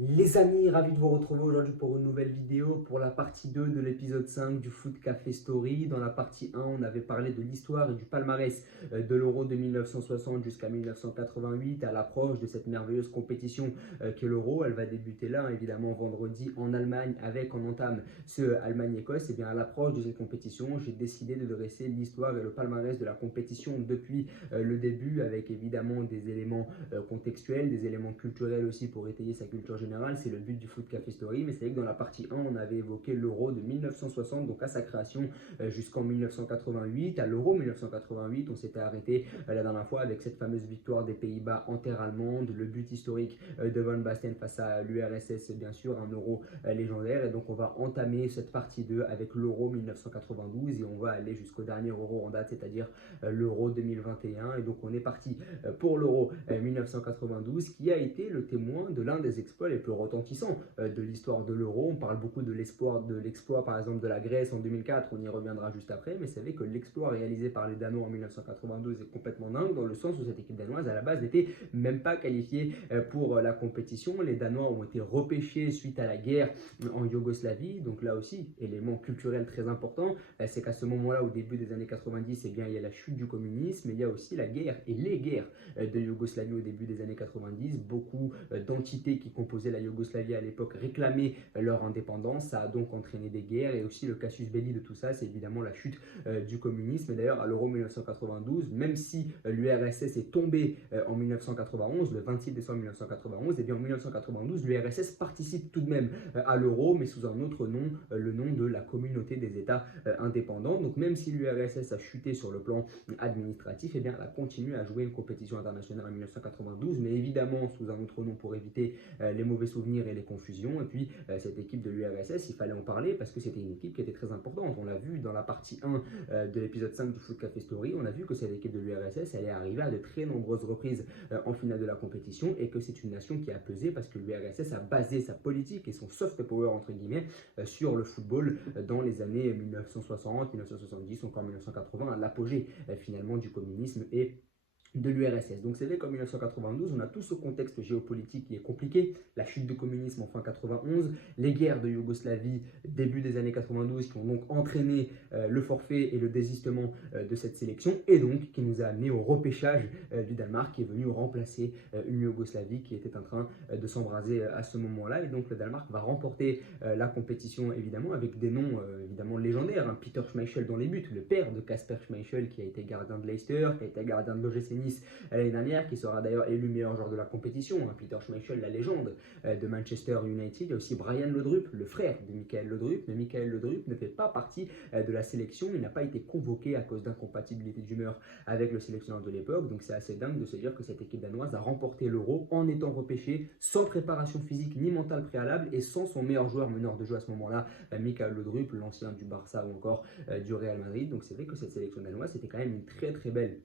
Les amis, ravi de vous retrouver aujourd'hui pour une nouvelle vidéo, pour la partie 2 de l'épisode 5 du Foot Café Story. Dans la partie 1, on avait parlé de l'histoire et du palmarès de l'Euro de 1960 jusqu'à 1988, à l'approche de cette merveilleuse compétition qu'est l'Euro. Elle va débuter là, évidemment, vendredi en Allemagne, avec en entame ce Allemagne-Écosse. Et bien à l'approche de cette compétition, j'ai décidé de dresser l'histoire et le palmarès de la compétition depuis le début, avec évidemment des éléments contextuels, des éléments culturels aussi pour étayer sa culture générale. C'est le but du Foot Café Story, mais c'est vrai que dans la partie 1, on avait évoqué l'Euro de 1960, donc à sa création jusqu'en 1988. À l'Euro 1988, on s'était arrêté la dernière fois avec cette fameuse victoire des Pays-Bas en terre allemande, le but historique de Van Basten face à l'URSS, bien sûr, un Euro légendaire. Et donc on va entamer cette partie 2 avec l'Euro 1992 et on va aller jusqu'au dernier Euro en date, c'est-à-dire l'Euro 2021. Et donc on est parti pour l'Euro 1992 qui a été le témoin de l'un des exploits les plus retentissants de l'histoire de l'Euro. On parle beaucoup de l'exploit par exemple de la Grèce en 2004, on y reviendra juste après, mais c'est vrai que l'exploit réalisé par les Danois en 1992 est complètement dingue, dans le sens où cette équipe danoise à la base n'était même pas qualifiée pour la compétition. Les Danois ont été repêchés suite à la guerre en Yougoslavie, donc là aussi, élément culturel très important, c'est qu'à ce moment-là, au début des années 90, eh bien, il y a la chute du communisme, mais il y a aussi la guerre et les guerres de Yougoslavie au début des années 90. Beaucoup d'entités qui composaient la Yougoslavie à l'époque réclamaient leur indépendance. Ça a donc entraîné des guerres et aussi le casus belli de tout ça, c'est évidemment la chute du communisme. Et d'ailleurs, à l'Euro 1992, même si l'URSS est tombée en 1991, le 26 décembre 1991, et bien en 1992, l'URSS participe tout de même à l'Euro, mais sous un autre nom, le nom de la communauté des États indépendants. Donc même si l'URSS a chuté sur le plan administratif, et bien elle a continué à jouer une compétition internationale en 1992, mais évidemment sous un autre nom pour éviter les mauvais souvenirs et les confusions. Et puis cette équipe de l'URSS, il fallait en parler parce que c'était une équipe qui était très importante. On l'a vu dans la partie 1 de l'épisode 5 du Foot Café Story, on a vu que cette équipe de l'URSS, elle est arrivée à de très nombreuses reprises en finale de la compétition et que c'est une nation qui a pesé parce que l'URSS a basé sa politique et son soft power entre guillemets sur le football dans les années 1960, 1970, encore 1980, à l'apogée finalement du communisme et de l'URSS. Donc c'est vrai qu'en 1992, on a tout ce contexte géopolitique qui est compliqué, la chute du communisme en fin 91, les guerres de Yougoslavie début des années 92 qui ont donc entraîné le forfait et le désistement de cette sélection et donc qui nous a amené au repêchage du Danemark qui est venu remplacer une Yougoslavie qui était en train de s'embraser à ce moment-là. Et donc le Danemark va remporter la compétition évidemment avec des noms évidemment légendaires, hein. Peter Schmeichel dans les buts, le père de Kasper Schmeichel qui a été gardien de Leicester, qui a été gardien de l'OGC Nice l'année dernière, qui sera d'ailleurs élu meilleur joueur de la compétition, hein. Peter Schmeichel, la légende de Manchester United. Il y a aussi Brian Laudrup, le frère de Michael Laudrup, mais Michael Laudrup ne fait pas partie de la sélection, il n'a pas été convoqué à cause d'incompatibilité d'humeur avec le sélectionneur de l'époque, donc c'est assez dingue de se dire que cette équipe danoise a remporté l'Euro en étant repêchée, sans préparation physique ni mentale préalable et sans son meilleur joueur meneur de jeu à ce moment-là, Michael Laudrup, l'ancien du Barça ou encore du Real Madrid. Donc c'est vrai que cette sélection danoise, c'était quand même une très très belle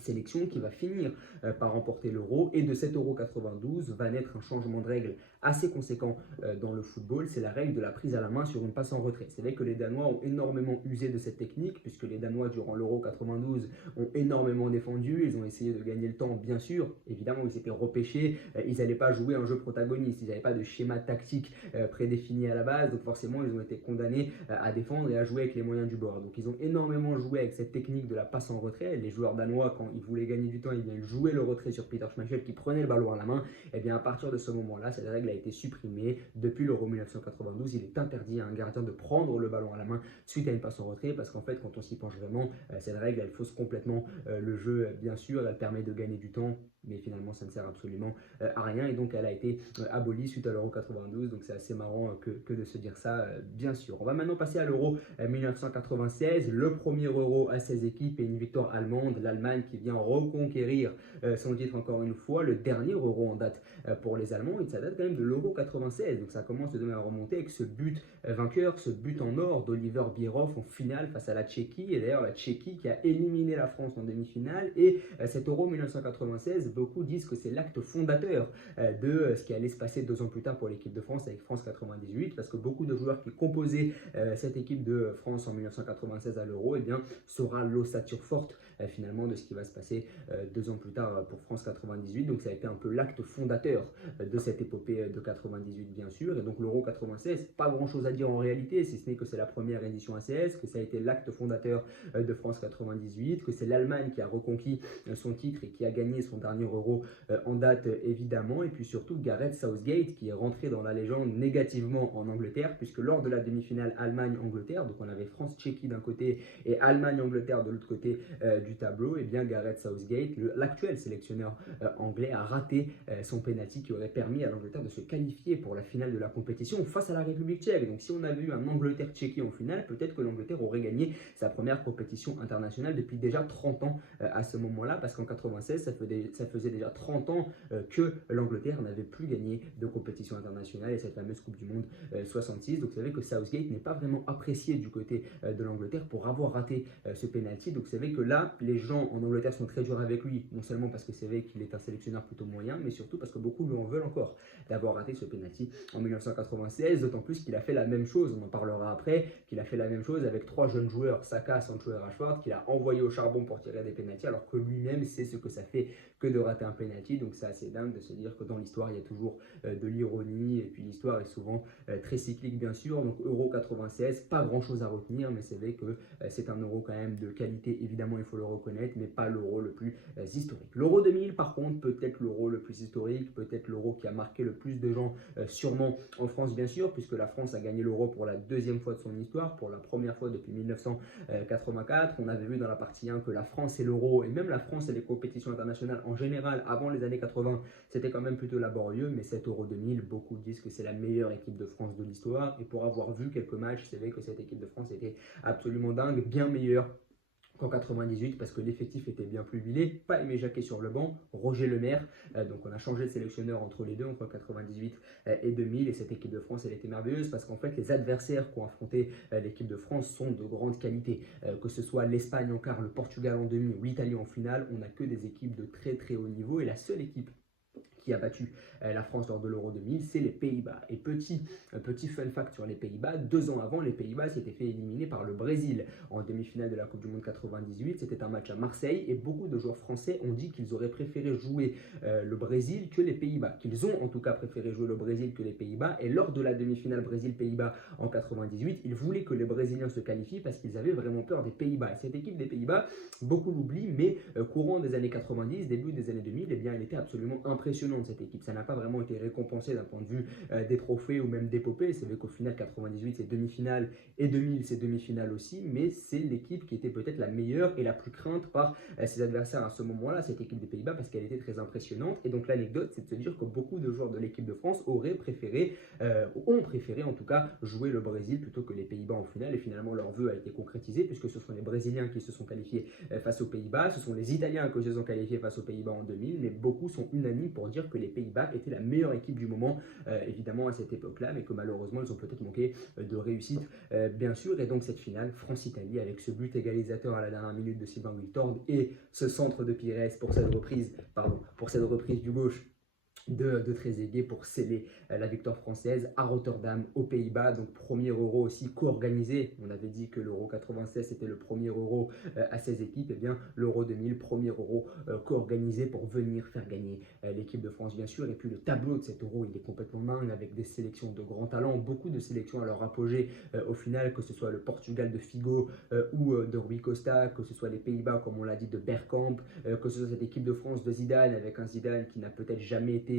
sélection qui va finir par remporter l'Euro. Et de cet Euro 92 va naître un changement de règle assez conséquent dans le football, c'est la règle de la prise à la main sur une passe en retrait. C'est vrai que les Danois ont énormément usé de cette technique, puisque les Danois, durant l'Euro 92, ont énormément défendu, ils ont essayé de gagner le temps, bien sûr. Évidemment, ils étaient repêchés, ils n'allaient pas jouer un jeu protagoniste, ils n'avaient pas de schéma tactique prédéfini à la base, donc forcément, ils ont été condamnés à défendre et à jouer avec les moyens du bord. Donc ils ont énormément joué avec cette technique de la passe en retrait. Les joueurs danois, quand ils voulaient gagner du temps, ils jouaient le retrait sur Peter Schmeichel qui prenait le ballon à la main. Et bien à partir de ce moment-là, cette règle a été supprimée. Depuis l'Euro 1992, il est interdit à un gardien de prendre le ballon à la main suite à une passe en retrait, parce qu'en fait, quand on s'y penche vraiment, cette règle, elle fausse complètement le jeu, bien sûr, elle permet de gagner du temps, mais finalement, ça ne sert absolument à rien, et donc elle a été abolie suite à l'Euro 92, donc c'est assez marrant que de se dire ça, bien sûr. On va maintenant passer à l'Euro 1996, le premier Euro à 16 équipes et une victoire allemande, l'Allemagne qui vient reconquérir son titre encore une fois, le dernier Euro en date pour les Allemands, et ça date quand même de l'Euro 96, donc ça commence de à remonter avec ce but vainqueur, ce but en or d'Oliver Bierhoff en finale face à la Tchéquie, et d'ailleurs la Tchéquie qui a éliminé la France en demi-finale, et cet Euro 1996 beaucoup disent que c'est l'acte fondateur de ce qui allait se passer 2 ans plus tard pour l'équipe de France avec France 98, parce que beaucoup de joueurs qui composaient cette équipe de France en 1996 à l'Euro, eh bien, sera l'ossature forte finalement de ce qui va se passer 2 ans plus tard pour France 98. Donc ça a été un peu l'acte fondateur de cette épopée de 98 bien sûr. Et donc l'Euro 96, pas grand chose à dire en réalité, si ce n'est que c'est la première édition ACS, que ça a été l'acte fondateur de France 98, que c'est l'Allemagne qui a reconquis son titre et qui a gagné son dernier Euro en date évidemment. Et puis surtout Gareth Southgate qui est rentré dans la légende négativement en Angleterre, puisque lors de la demi-finale Allemagne-Angleterre, donc on avait France-Tchéquie d'un côté et Allemagne-Angleterre de l'autre côté du tableau, et bien Gareth Southgate, l'actuel sélectionneur anglais, a raté son penalty qui aurait permis à l'Angleterre de se qualifier pour la finale de la compétition face à la République tchèque. Donc si on avait eu un Angleterre-Tchéquie en finale, peut-être que l'Angleterre aurait gagné sa première compétition internationale depuis déjà 30 ans à ce moment-là, parce qu'en 96, ça faisait déjà 30 ans que l'Angleterre n'avait plus gagné de compétition internationale et cette fameuse Coupe du Monde 66. Donc vous savez que Southgate n'est pas vraiment apprécié du côté de l'Angleterre pour avoir raté ce penalty. Donc vous savez que là, les gens en Angleterre sont très durs avec lui, non seulement parce que c'est vrai qu'il est un sélectionneur plutôt moyen, mais surtout parce que beaucoup lui en veulent encore d'avoir raté ce penalty en 1996, d'autant plus qu'il a fait la même chose, on en parlera après, qu'il a fait la même chose avec 3 jeunes joueurs, Saka, Sancho et Rashford, qu'il a envoyé au charbon pour tirer des penaltys, alors que lui-même sait ce que ça fait que de rater un penalty. Donc c'est assez dingue de se dire que dans l'histoire, il y a toujours de l'ironie, et puis l'histoire est souvent très cyclique bien sûr. Donc Euro 96, pas grand chose à retenir, mais c'est vrai que c'est un Euro quand même de qualité, évidemment il faut le reconnaître, mais pas l'Euro le plus historique. L'Euro 2000 par contre, peut-être l'Euro le plus historique, peut-être l'Euro qui a marqué le plus de gens, sûrement en France bien sûr, puisque la France a gagné l'Euro pour la 2e fois de son histoire, pour la première fois depuis 1984. On avait vu dans la partie 1 que la France et l'Euro, et même la France et les compétitions internationales en général, avant les années 80, c'était quand même plutôt laborieux, mais cet Euro 2000, beaucoup disent que c'est la meilleure équipe de France de l'histoire, et pour avoir vu quelques matchs, c'est vrai que cette équipe de France était absolument dingue, bien meilleure qu'en 98 parce que l'effectif était bien plus huilé, pas Aimé Jacquet sur le banc, Roger Lemaire, donc on a changé de sélectionneur entre les deux, entre 98 et 2000, et cette équipe de France elle était merveilleuse parce qu'en fait les adversaires qui ont affronté l'équipe de France sont de grande qualité, que ce soit l'Espagne en quart, le Portugal en demi ou l'Italie en finale, on n'a que des équipes de très très haut niveau, et la seule équipe qui a battu la France lors de l'Euro 2000, c'est les Pays-Bas. Et petit fun fact sur les Pays-Bas, 2 ans avant, les Pays-Bas s'étaient fait éliminer par le Brésil en demi-finale de la Coupe du Monde 98. C'était un match à Marseille et beaucoup de joueurs français ont dit qu'ils auraient préféré jouer le Brésil que les Pays-Bas, qu'ils ont en tout cas préféré jouer le Brésil que les Pays-Bas. Et lors de la demi-finale Brésil-Pays-Bas en 98, ils voulaient que les Brésiliens se qualifient parce qu'ils avaient vraiment peur des Pays-Bas. Et cette équipe des Pays-Bas, beaucoup l'oublient, mais courant des années 90, début des années 2000, eh bien, elle était absolument impressionnante de cette équipe. Ça n'a pas vraiment été récompensé d'un point de vue des trophées ou même d'épopées. C'est vrai qu'au final 98 c'est demi-finale et 2000 c'est demi-finale aussi, mais c'est l'équipe qui était peut-être la meilleure et la plus crainte par ses adversaires à ce moment-là, cette équipe des Pays-Bas, parce qu'elle était très impressionnante. Et donc l'anecdote c'est de se dire que beaucoup de joueurs de l'équipe de France ont préféré en tout cas jouer le Brésil plutôt que les Pays-Bas en finale, et finalement leur vœu a été concrétisé puisque ce sont les Brésiliens qui se sont qualifiés face aux Pays-Bas, ce sont les Italiens qui se sont qualifiés face aux Pays-Bas en 2000, mais beaucoup sont unanimes pour dire que les Pays-Bas étaient la meilleure équipe du moment, évidemment à cette époque-là, mais que malheureusement ils ont peut-être manqué de réussite, bien sûr. Et donc cette finale France-Italie avec ce but égalisateur à la dernière minute de Sylvain Wiltord et ce centre de Pires pour cette reprise du gauche de Trezeguet pour sceller la victoire française à Rotterdam aux Pays-Bas. Donc premier Euro aussi co-organisé, on avait dit que l'Euro 96 c'était le premier Euro à 16 équipes, et bien l'Euro 2000, premier Euro co-organisé pour venir faire gagner l'équipe de France bien sûr. Et puis le tableau de cet Euro il est complètement dingue avec des sélections de grands talents, beaucoup de sélections à leur apogée au final, que ce soit le Portugal de Figo ou de Rui Costa, que ce soit les Pays-Bas comme on l'a dit de Bergkamp, que ce soit cette équipe de France de Zidane avec un Zidane qui n'a peut-être jamais été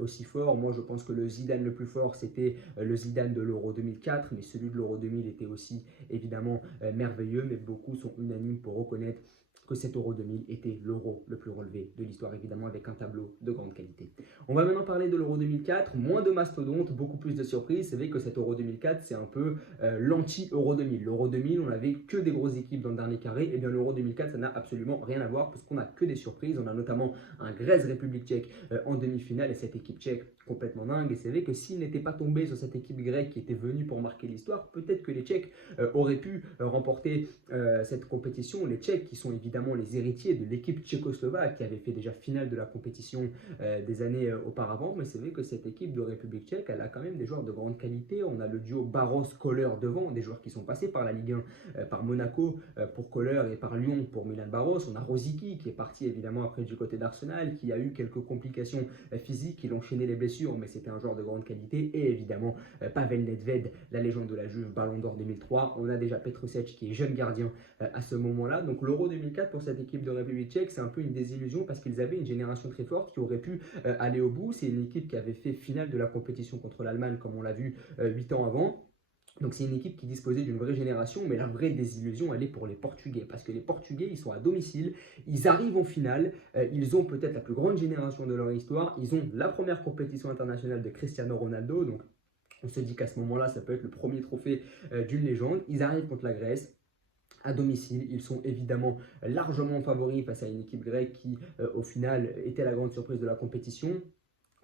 aussi fort. Moi je pense que le Zidane le plus fort c'était le Zidane de l'Euro 2004, mais celui de l'Euro 2000 était aussi évidemment merveilleux, mais beaucoup sont unanimes pour reconnaître que cet Euro 2000 était l'Euro le plus relevé de l'histoire, évidemment avec un tableau de grande qualité. On va maintenant parler de l'Euro 2004, moins de mastodontes, beaucoup plus de surprises. C'est vrai que cet Euro 2004 c'est un peu l'anti-Euro 2000. L'Euro 2000 on n'avait que des grosses équipes dans le dernier carré, et bien l'Euro 2004 ça n'a absolument rien à voir parce qu'on n'a que des surprises. On a notamment un Grèce-République tchèque en demi-finale, et cette équipe tchèque complètement dingue. Et c'est vrai que s'il n'était pas tombé sur cette équipe grecque qui était venue pour marquer l'histoire, peut-être que les Tchèques auraient pu remporter cette compétition. Les Tchèques qui sont évidemment évidemment les héritiers de l'équipe tchécoslovaque qui avait fait déjà finale de la compétition des années auparavant, mais c'est vrai que cette équipe de République tchèque, elle a quand même des joueurs de grande qualité. On a le duo Barros-Kohler devant, des joueurs qui sont passés par la Ligue 1, par Monaco pour Kohler et par Lyon pour Milan Barros. On a Rosicky qui est parti évidemment après du côté d'Arsenal, qui a eu quelques complications physiques, il enchaînait les blessures, mais c'était un joueur de grande qualité. Et évidemment Pavel Nedved, la légende de la Juve, Ballon d'Or 2003. On a déjà Petrosec qui est jeune gardien à ce moment-là. Donc l'Euro 2004 pour cette équipe de République tchèque, c'est un peu une désillusion parce qu'ils avaient une génération très forte qui aurait pu aller au bout. C'est une équipe qui avait fait finale de la compétition contre l'Allemagne, comme on l'a vu 8 ans avant. Donc c'est une équipe qui disposait d'une vraie génération, mais la vraie désillusion, elle est pour les Portugais. Parce que les Portugais, ils sont à domicile, ils arrivent en finale, ils ont peut-être la plus grande génération de leur histoire, ils ont la première compétition internationale de Cristiano Ronaldo, donc on se dit qu'à ce moment-là, ça peut être le premier trophée d'une légende. Ils arrivent contre la Grèce à domicile. Ils sont évidemment largement favoris face à une équipe grecque qui, au final, était la grande surprise de la compétition.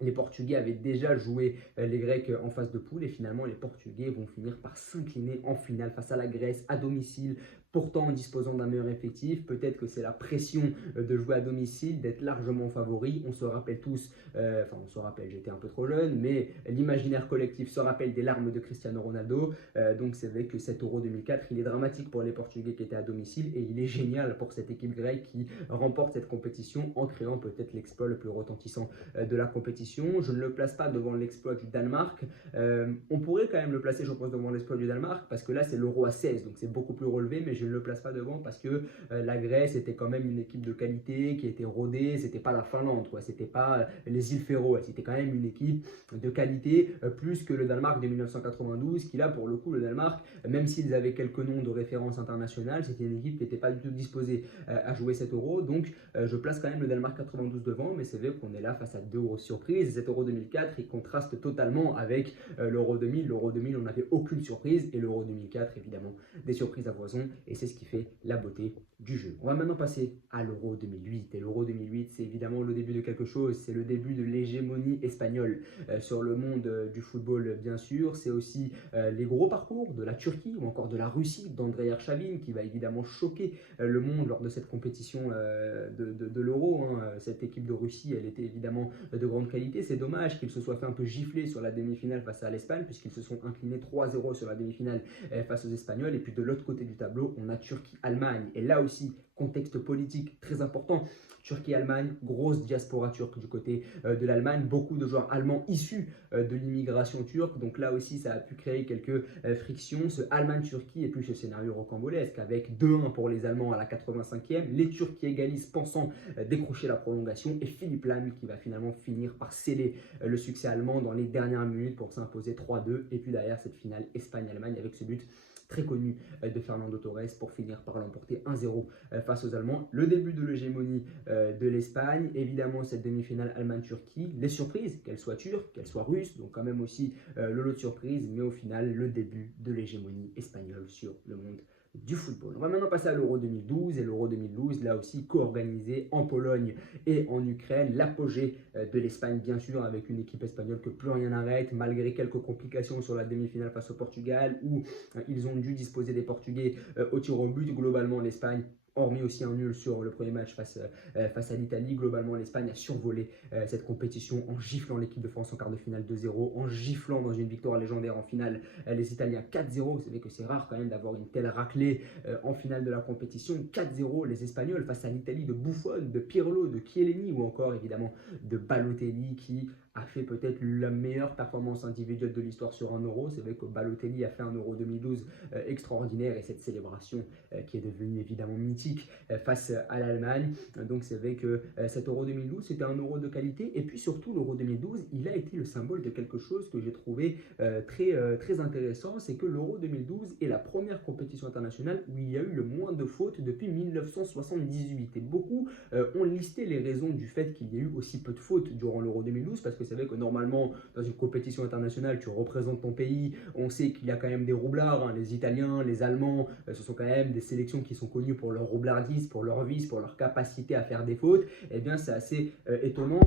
Les Portugais avaient déjà joué les Grecs en phase de poule et finalement les Portugais vont finir par s'incliner en finale face à la Grèce à domicile. Pourtant en disposant d'un meilleur effectif, peut-être que c'est la pression de jouer à domicile, d'être largement favori. On se rappelle tous, on se rappelle, j'étais un peu trop jeune, mais l'imaginaire collectif se rappelle des larmes de Cristiano Ronaldo. Donc c'est vrai que cet Euro 2004, il est dramatique pour les Portugais qui étaient à domicile et il est génial pour cette équipe grecque qui remporte cette compétition en créant peut-être l'exploit le plus retentissant de la compétition. Je ne le place pas devant l'exploit du Danemark. On pourrait quand même le placer, je pense, devant l'exploit du Danemark parce que là c'est l'Euro à 16, donc c'est beaucoup plus relevé, mais je ne le place pas devant parce que la Grèce était quand même une équipe de qualité qui était rodée, c'était pas la Finlande, quoi, c'était pas les îles Féroé, c'était quand même une équipe de qualité plus que le Danemark de 1992 qui là pour le coup le Danemark, même s'ils avaient quelques noms de référence internationale, c'était une équipe qui n'était pas du tout disposée à jouer cet Euro, donc je place quand même le Danemark 92 devant, mais c'est vrai qu'on est là face à deux grosses surprises. Et cet Euro 2004 il contraste totalement avec l'Euro 2000. L'Euro 2000 on n'avait aucune surprise et l'Euro 2004 évidemment des surprises à foison et c'est ce qui fait la beauté du jeu. On va maintenant passer à l'Euro 2008 et l'Euro 2008 c'est évidemment le début de quelque chose, c'est le début de l'hégémonie espagnole sur le monde du football bien sûr, c'est aussi les gros parcours de la Turquie ou encore de la Russie d'Andrei Arshavin qui va évidemment choquer le monde lors de cette compétition de l'Euro. Cette équipe de Russie elle était évidemment de grande qualité, c'est dommage qu'ils se soient fait un peu gifler sur la demi-finale face à l'Espagne puisqu'ils se sont inclinés 3-0 sur la demi-finale face aux Espagnols et puis de l'autre côté du tableau on a Turquie-Allemagne et là aussi contexte politique très important. Turquie-Allemagne, grosse diaspora turque du côté de l'Allemagne, beaucoup de joueurs allemands issus de l'immigration turque, donc là aussi ça a pu créer quelques frictions. Ce Allemagne-Turquie et puis ce scénario rocambolesque avec 2-1 pour les Allemands à la 85e, les Turcs qui égalisent pensant décrocher la prolongation et Philipp Lahm qui va finalement finir par sceller le succès allemand dans les dernières minutes pour s'imposer 3-2 et puis derrière cette finale Espagne-Allemagne avec ce but très connu de Fernando Torres pour finir par l'emporter 1-0 face aux Allemands. Le début de l'hégémonie de l'Espagne, évidemment cette demi-finale Allemagne-Turquie, les surprises, qu'elles soient turques, qu'elles soient russes, donc quand même aussi le lot de surprises, mais au final le début de l'hégémonie espagnole sur le monde du football. On va maintenant passer à l'Euro 2012 et l'Euro 2012 là aussi co-organisé en Pologne et en Ukraine, l'apogée de l'Espagne bien sûr avec une équipe espagnole que plus rien n'arrête malgré quelques complications sur la demi-finale face au Portugal où ils ont dû disposer des Portugais au tir au but. Globalement l'Espagne, hormis aussi un nul sur le premier match face à l'Italie, globalement l'Espagne a survolé cette compétition en giflant l'équipe de France en quart de finale 2-0, en giflant dans une victoire légendaire en finale les Italiens 4-0. Vous savez que c'est rare quand même d'avoir une telle raclée en finale de la compétition. 4-0 les Espagnols face à l'Italie de Buffon, de Pirlo, de Chiellini ou encore évidemment de Balotelli qui a fait peut-être la meilleure performance individuelle de l'histoire sur un Euro. C'est vrai que Balotelli a fait un Euro 2012 extraordinaire et cette célébration qui est devenue évidemment mythique face à l'Allemagne. Donc c'est vrai que cet Euro 2012 c'était un Euro de qualité et puis surtout l'Euro 2012 il a été le symbole de quelque chose que j'ai trouvé très intéressant, c'est que l'Euro 2012 est la première compétition internationale où il y a eu le moins de fautes depuis 1978 et beaucoup ont listé les raisons du fait qu'il y ait eu aussi peu de fautes durant l'Euro 2012 parce que c'est vrai que normalement dans une compétition internationale tu représentes ton pays, on sait qu'il y a quand même des roublards, les Italiens, les Allemands, ce sont quand même des sélections qui sont connues pour leur roublardise, pour leur vice, pour leur capacité à faire des fautes. Et bien c'est assez étonnant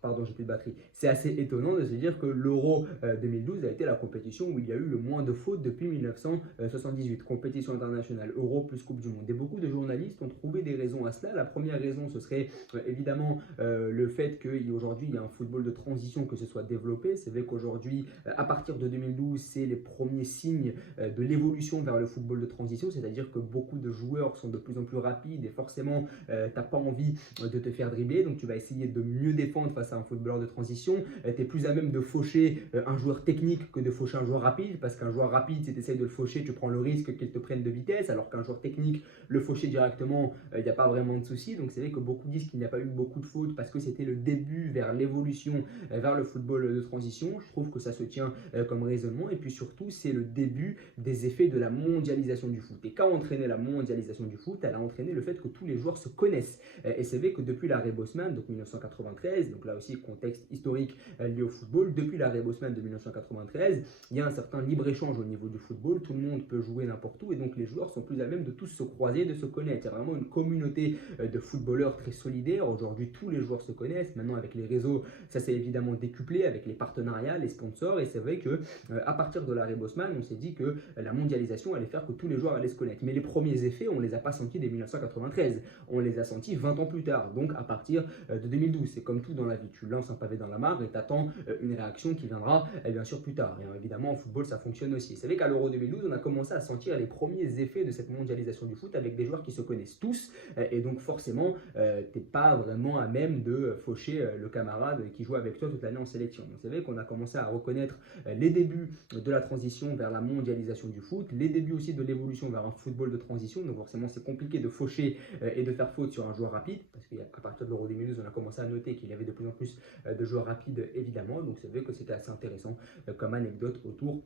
Pardon, j'ai plus de batterie. C'est assez étonnant de se dire que l'Euro 2012 a été la compétition où il y a eu le moins de fautes depuis 1978. Compétition internationale, Euro plus Coupe du Monde. Et beaucoup de journalistes ont trouvé des raisons à cela. La première raison, ce serait évidemment le fait qu'aujourd'hui, il y a un football de transition que se soit développé. C'est vrai qu'aujourd'hui, à partir de 2012, c'est les premiers signes de l'évolution vers le football de transition. C'est-à-dire que beaucoup de joueurs sont de plus en plus rapides et forcément, tu n'as pas envie de te faire dribbler. Donc, tu vas essayer de mieux défendre face à un footballeur de transition. Tu es plus à même de faucher un joueur technique que de faucher un joueur rapide, parce qu'un joueur rapide, si tu essayes de le faucher, tu prends le risque qu'il te prenne de vitesse, alors qu'un joueur technique, le faucher directement, il n'y a pas vraiment de souci. Donc c'est vrai que beaucoup disent qu'il n'y a pas eu beaucoup de fautes parce que c'était le début vers l'évolution vers le football de transition. Je trouve que ça se tient comme raisonnement, et puis surtout, c'est le début des effets de la mondialisation du foot. Et quand a entraîné la mondialisation du foot, elle a entraîné le fait que tous les joueurs se connaissent. Et c'est vrai que depuis l'arrêt Bosman, donc 1993, donc là aussi contexte historique lié au football, depuis l'arrêt Bosman de 1993, il y a un certain libre-échange au niveau du football, tout le monde peut jouer n'importe où, et donc les joueurs sont plus à même de tous se croiser, de se connaître. Il y a vraiment une communauté de footballeurs très solidaire. Aujourd'hui, tous les joueurs se connaissent. Maintenant, avec les réseaux, ça s'est évidemment décuplé avec les partenariats, les sponsors, et c'est vrai que à partir de l'arrêt Bosman, on s'est dit que la mondialisation allait faire que tous les joueurs allaient se connaître. Mais les premiers effets, on ne les a pas sentis dès 1993. On les a sentis 20 ans plus tard, donc à partir de 2012. C'est comme tout dans la vie, tu lances un pavé dans la mare et tu attends une réaction qui viendra bien sûr plus tard. Et évidemment, en football, ça fonctionne aussi. C'est vrai qu'à l'Euro 2012, on a commencé à sentir les premiers effets de cette mondialisation du foot avec des joueurs qui se connaissent tous, et donc forcément, tu n'es pas vraiment à même de faucher le camarade qui joue avec toi toute l'année en sélection. Donc c'est vrai qu'on a commencé à reconnaître les débuts de la transition vers la mondialisation du foot, les débuts aussi de l'évolution vers un football de transition. Donc forcément, c'est compliqué de faucher et de faire faute sur un joueur rapide, parce qu'à partir de l'Euro 2012, on a commencé à noter qu'il y avait de plus en plus de joueurs rapides, évidemment. Donc c'est vrai que c'était assez intéressant comme anecdote autour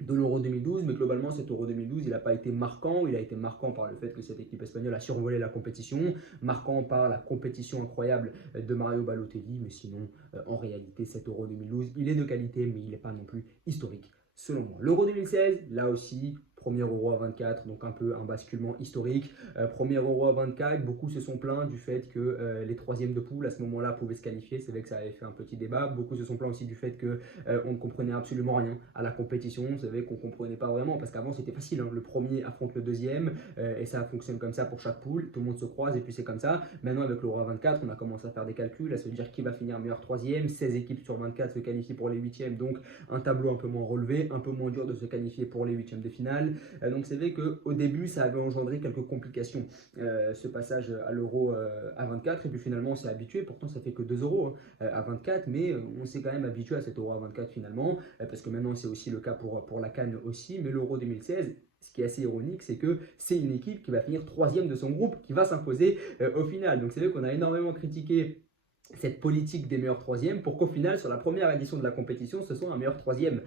de l'Euro 2012, mais globalement cet Euro 2012 il n'a pas été marquant. Il a été marquant par le fait que cette équipe espagnole a survolé la compétition, marquant par la compétition incroyable de Mario Balotelli, mais sinon en réalité cet Euro 2012 il est de qualité, mais il n'est pas non plus historique selon moi. L'Euro 2016, là aussi, premier Euro à 24, donc un peu un basculement historique. Premier Euro à 24, beaucoup se sont plaints du fait que les troisièmes de poule à ce moment-là pouvaient se qualifier. C'est vrai que ça avait fait un petit débat. Beaucoup se sont plaints aussi du fait qu'on ne comprenait absolument rien à la compétition. C'est vrai qu'on ne comprenait pas vraiment, parce qu'avant c'était facile, hein. Le premier affronte le deuxième, et ça fonctionne comme ça pour chaque poule. Tout le monde se croise et puis c'est comme ça. Maintenant avec l'Euro à 24, on a commencé à faire des calculs, à se dire qui va finir meilleur troisième. 16 équipes sur 24 se qualifient pour les huitièmes, donc un tableau un peu moins relevé, un peu moins dur de se qualifier pour les huitièmes de finale. Donc c'est vrai qu'au début ça avait engendré quelques complications, ce passage à l'Euro à 24, et puis finalement on s'est habitué. Pourtant ça fait que 2 euros à 24, mais on s'est quand même habitué à cet Euro à 24 finalement, parce que maintenant c'est aussi le cas pour la CAN aussi. Mais l'Euro 2016, ce qui est assez ironique, c'est que c'est une équipe qui va finir troisième de son groupe qui va s'imposer au final. Donc c'est vrai qu'on a énormément critiqué cette politique des meilleurs troisièmes, pour qu'au final, sur la première édition de la compétition, ce soit un meilleur troisième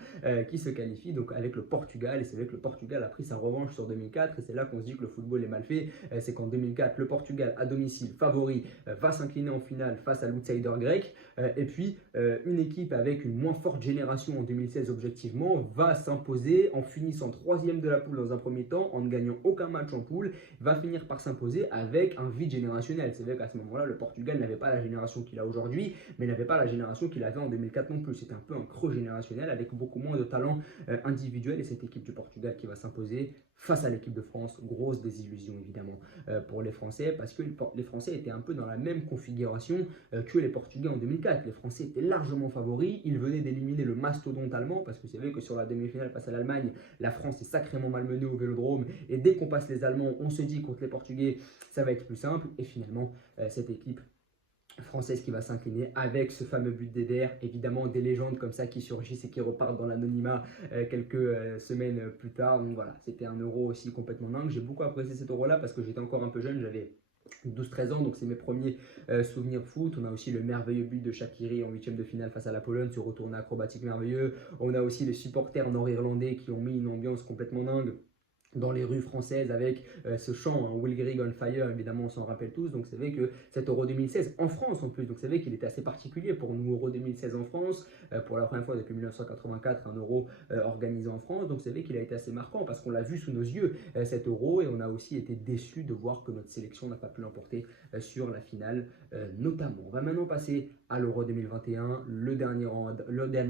qui se qualifie, donc avec le Portugal. Et c'est vrai que le Portugal a pris sa revanche sur 2004, et c'est là qu'on se dit que le football est mal fait. C'est qu'en 2004, le Portugal, à domicile, favori, va s'incliner en finale face à l'outsider grec, et puis une équipe avec une moins forte génération en 2016 objectivement va s'imposer en finissant troisième de la poule dans un premier temps, en ne gagnant aucun match en poule, va finir par s'imposer avec un vide générationnel. C'est vrai qu'à ce moment-là, le Portugal n'avait pas la génération qu'il a aujourd'hui, mais n'avait pas la génération qu'il avait en 2004 non plus. C'était un peu un creux générationnel avec beaucoup moins de talent individuel, et cette équipe du Portugal qui va s'imposer face à l'équipe de France. Grosse désillusion évidemment pour les Français, parce que les Français étaient un peu dans la même configuration que les Portugais en 2004. Les Français étaient largement favoris, ils venaient d'éliminer le mastodonte allemand, parce que c'est vrai que sur la demi-finale face à l'Allemagne, la France est sacrément malmenée au Vélodrome, et dès qu'on passe les Allemands, on se dit contre les Portugais, ça va être plus simple. Et finalement, cette équipe française qui va s'incliner avec ce fameux but d'Eder. Évidemment, des légendes comme ça qui surgissent et qui repartent dans l'anonymat quelques semaines plus tard. Donc voilà, c'était un Euro aussi complètement dingue. J'ai beaucoup apprécié cet Euro là parce que j'étais encore un peu jeune, j'avais 12-13 ans, donc c'est mes premiers souvenirs de foot. On a aussi le merveilleux but de Shaqiri en huitième de finale face à la Pologne, ce retourné acrobatique merveilleux. On a aussi les supporters nord-irlandais qui ont mis une ambiance complètement dingue dans les rues françaises avec ce chant, hein, Will Grigg on Fire, évidemment on s'en rappelle tous. Donc c'est vrai que cet Euro 2016 en France en plus, donc c'est vrai qu'il était assez particulier pour nous, Euro 2016 en France, pour la première fois depuis 1984, un Euro organisé en France. Donc c'est vrai qu'il a été assez marquant parce qu'on l'a vu sous nos yeux cet Euro, et on a aussi été déçus de voir que notre sélection n'a pas pu l'emporter sur la finale notamment. On va maintenant passer à l'Euro 2021, le dernier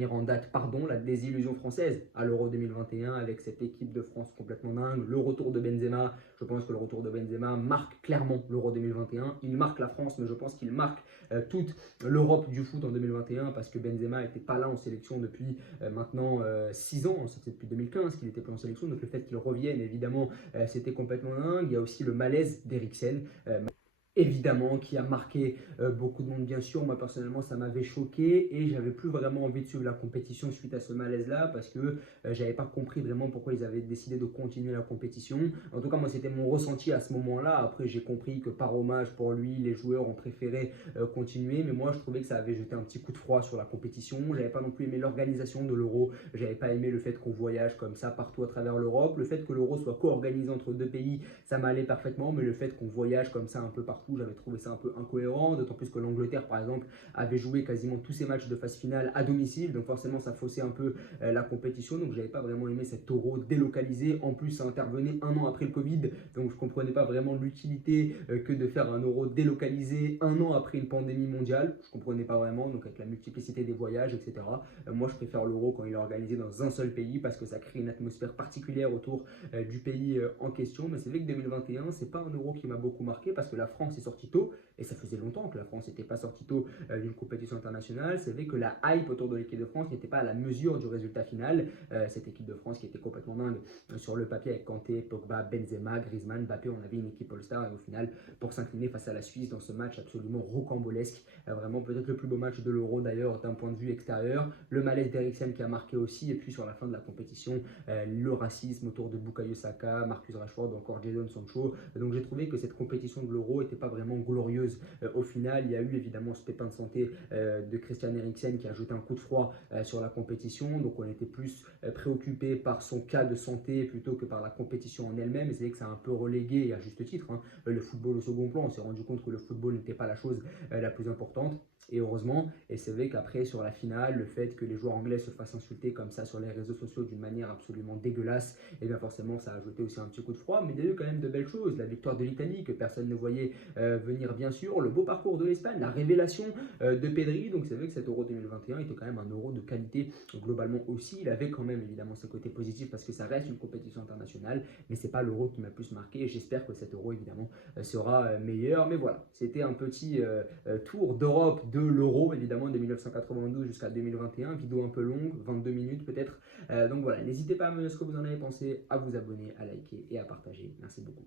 en date, pardon, la désillusion française à l'Euro 2021 avec cette équipe de France complètement dingue. Le retour de Benzema, je pense que le retour de Benzema marque clairement l'Euro 2021. Il marque la France, mais je pense qu'il marque toute l'Europe du foot en 2021 parce que Benzema n'était pas là en sélection depuis maintenant 6 ans. Ça fait depuis 2015 qu'il n'était pas en sélection. Donc le fait qu'il revienne, évidemment, c'était complètement dingue. Il y a aussi le malaise d'Eriksen. Évidemment, qui a marqué beaucoup de monde, bien sûr. Moi, personnellement, ça m'avait choqué et j'avais plus vraiment envie de suivre la compétition suite à ce malaise-là parce que j'avais pas compris vraiment pourquoi ils avaient décidé de continuer la compétition. En tout cas, moi, c'était mon ressenti à ce moment-là. Après, j'ai compris que par hommage pour lui, les joueurs ont préféré continuer, mais moi, je trouvais que ça avait jeté un petit coup de froid sur la compétition. J'avais pas non plus aimé l'organisation de l'Euro. J'avais pas aimé le fait qu'on voyage comme ça partout à travers l'Europe. Le fait que l'Euro soit co-organisé entre deux pays, ça m'allait parfaitement, mais le fait qu'on voyage comme ça un peu partout, j'avais trouvé ça un peu incohérent, d'autant plus que l'Angleterre, par exemple, avait joué quasiment tous ses matchs de phase finale à domicile, donc forcément ça faussait un peu la compétition, donc j'avais pas vraiment aimé cet Euro délocalisé. En plus, ça intervenait un an après le Covid, donc je comprenais pas vraiment l'utilité que de faire un Euro délocalisé un an après une pandémie mondiale. Je comprenais pas vraiment, donc avec la multiplicité des voyages, etc. Moi, je préfère l'Euro quand il est organisé dans un seul pays parce que ça crée une atmosphère particulière autour du pays en question. Mais c'est vrai que 2021, c'est pas un Euro qui m'a beaucoup marqué parce que la France est sortie tôt, et ça faisait longtemps que la France n'était pas sortie tôt d'une compétition internationale. C'est vrai que la hype autour de l'équipe de France n'était pas à la mesure du résultat final. Cette équipe de France qui était complètement dingue sur le papier avec Kanté, Pogba, Benzema, Griezmann, Mbappé, on avait une équipe All-Star, et au final, pour s'incliner face à la Suisse dans ce match absolument rocambolesque, vraiment peut-être le plus beau match de l'Euro d'ailleurs d'un point de vue extérieur, le malaise d'Eriksen qui a marqué aussi, et puis sur la fin de la compétition, le racisme autour de Bukayo Saka, Marcus Rashford ou encore Jadon Sancho. Donc j'ai trouvé que cette compétition de l'Euro n'était pas vraiment glorieuse au final. Il y a eu évidemment ce pépin de santé de Christian Eriksen qui a jeté un coup de froid sur la compétition, donc on était plus préoccupé par son cas de santé plutôt que par la compétition en elle-même, et c'est vrai que ça a un peu relégué, et à juste titre, hein, le football au second plan. On s'est rendu compte que le football n'était pas la chose la plus importante, et heureusement. Et c'est vrai qu'après, sur la finale, le fait que les joueurs anglais se fassent insulter comme ça sur les réseaux sociaux d'une manière absolument dégueulasse, et bien forcément ça a ajouté aussi un petit coup de froid. Mais il y a eu quand même de belles choses, la victoire de l'Italie que personne ne voyait venir, bien sûr, le beau parcours de l'Espagne, la révélation de Pedri. Donc c'est vrai que cet Euro 2021 était quand même un Euro de qualité globalement aussi. Il avait quand même évidemment ses côtés positifs parce que ça reste une compétition internationale, mais c'est pas l'Euro qui m'a plus marqué, et j'espère que cet Euro évidemment sera meilleur. Mais voilà, c'était un petit tour d'Europe de l'Euro évidemment de 1992 jusqu'à 2021, vidéo un peu longue, 22 minutes peut-être. Donc voilà, n'hésitez pas à me dire ce que vous en avez pensé, à vous abonner, à liker et à partager. Merci beaucoup.